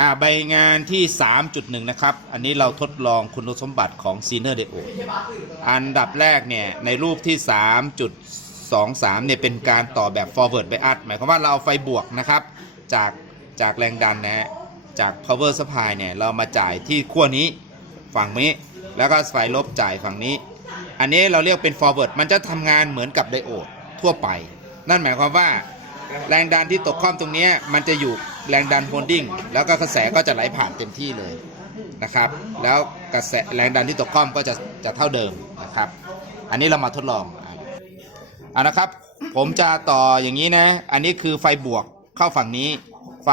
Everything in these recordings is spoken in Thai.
อ่าใบงานที่ 3.1 นะครับ อันนี้เราทดลองคุณสมบัติของซีเนอร์เดโออันดับแรกเนี่ย ในรูปที่ 3.23 เนี่ย เป็นการต่อแบบ forward bias หมายความว่าเราเอาไฟบวกนะครับ จากจากแรงดันนะฮะจาก power supply เนี่ย เรามาจ่ายที่ขั้วนี้ฝั่งนี้ แล้วก็ไฟลบจ่ายฝั่งนี้ อันนี้เราเรียกเป็น forward มันจะทำงานเหมือนกับไดโอดทั่วไป นั่นหมายความว่าแรงดันที่ตกข้อมตรงเนี้ยมันจะอยู่ แรงดันโฮลดิ้งแล้วก็กระแสก็จะไหลผ่านเต็มที่เลยนะครับ แล้วกระแสแรงดันที่ตกข้อมก็จะจะเท่าเดิมนะครับ อันนี้เรามาทดลองอะเอานะครับ ผมจะต่ออย่างนี้นะ อันนี้คือไฟบวกเข้าฝั่งนี้ ไฟ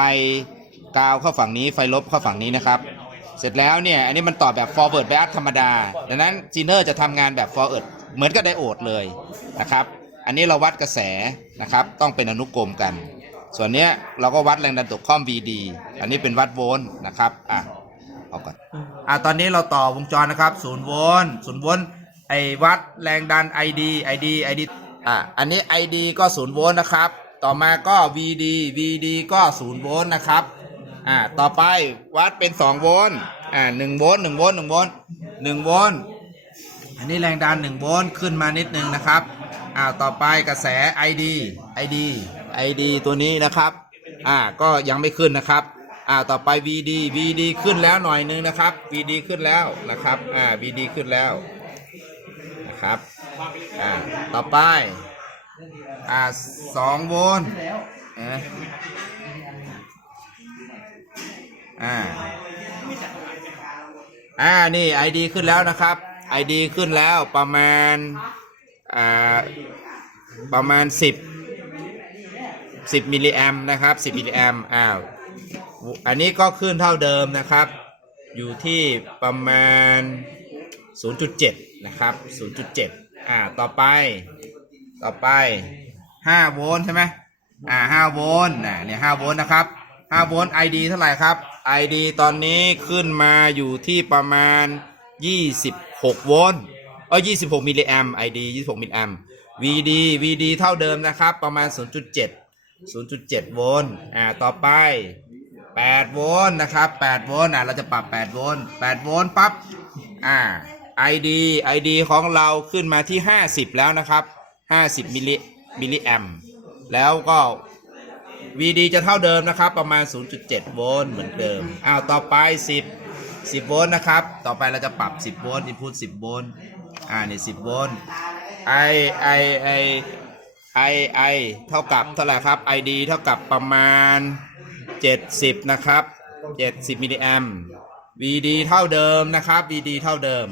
กาวเข้าฝั่งนี้ ไฟลบเข้าฝั่งนี้นะครับ เสร็จแล้วเนี่ย อันนี้มันต่อแบบ forward bias ธรรมดา ดังนั้นจีเนอร์จะทำงานแบบ forward เหมือนกับไดโอดเลยนะครับ อันนี้เราวัดกระแสนะครับ ต้องเป็นอนุกรมกัน ส่วนเนี้ยเราก็วัดแรงดันตกข้อม VD อันนี้เป็นวัดโวลต์นะครับอะเอาก่อนอะตอนนี้เราต่อวงจรนะครับ0โวลต์0โวลต์ไอ้วัดแรงดัน ID ID ID อะอันนี้ ID ก็0โวลต์นะครับ ต่อมาก็ VD VD ก็0โวลต์นะครับอ่าต่อไปวัดเป็น 2 โวลต์อ่า1โวลต์1โวลต์1โวลต์1โวลต์อันนี้แรงดัน1โวลต์ขึ้นมานิดนึงนะครับอ่าต่อไปกระแส ID ID ID ตัวนี้นะครับ อ่าก็ยังไม่ขึ้นนะครับ อ่าต่อไป VD VD ขึ้นแล้วหน่อยนึงนะครับ VD ขึ้นแล้วนะครับ อ่า VD ขึ้นแล้วนะครับ อ่าต่อไป อ่า2โวลต์เห็นไหมอ่าอ่านี่ ID ขึ้นแล้วนะครับ ID ขึ้นแล้วประมาณอ่าประมาณ 10 10มิลลิแอมนะครับ10มิลลิแอมอ้าวอันนี้ก็ขึ้นเท่าเดิมนะครับ อยู่ที่ประมาณ 0.7 นะครับ 0.7 อ่า ต่อไป ต่อไป 5 โวลต์ใช่ไหมอ่า 5 โวลต์น่ะเนี่ย5โวลต์นะครับ 5 โวลต์ ID เท่าไหร่ครับ ID ตอนนี้ขึ้นมาอยู่ที่ประมาณ 26 โวลต์เออ26 มิลลิแอม ID 26 มิลลิแอม VD VD เท่าเดิมนะครับ ประมาณ 0.7 0.7 โวลต์ อ่า ต่อไป 8 โวลต์นะครับ 8 โวลต์ อ่าเราจะปรับ 8 โวลต์ 8 โวลต์ปั๊บ อ่า ID ID ของเราขึ้นมาที่ 50 แล้วนะครับ 50 มิลลิ มิลลิแอม แล้วก็ VD จะเท่าเดิมนะครับ ประมาณ 0.7 โวลต์เหมือนเดิม อ้าว ต่อไป 10 10 โวลต์นะครับ ต่อไปเราจะปรับ 10 โวลต์ input 10 โวลต์ อ่า นี่ 10 โวลต์ I I I I I เท่ากับเท่าไหร่ครับ ID เท่ากับประมาณ 70 นะครับ 70มิลลิแอม VD เท่าเดิมนะครับ VD เท่าเดิม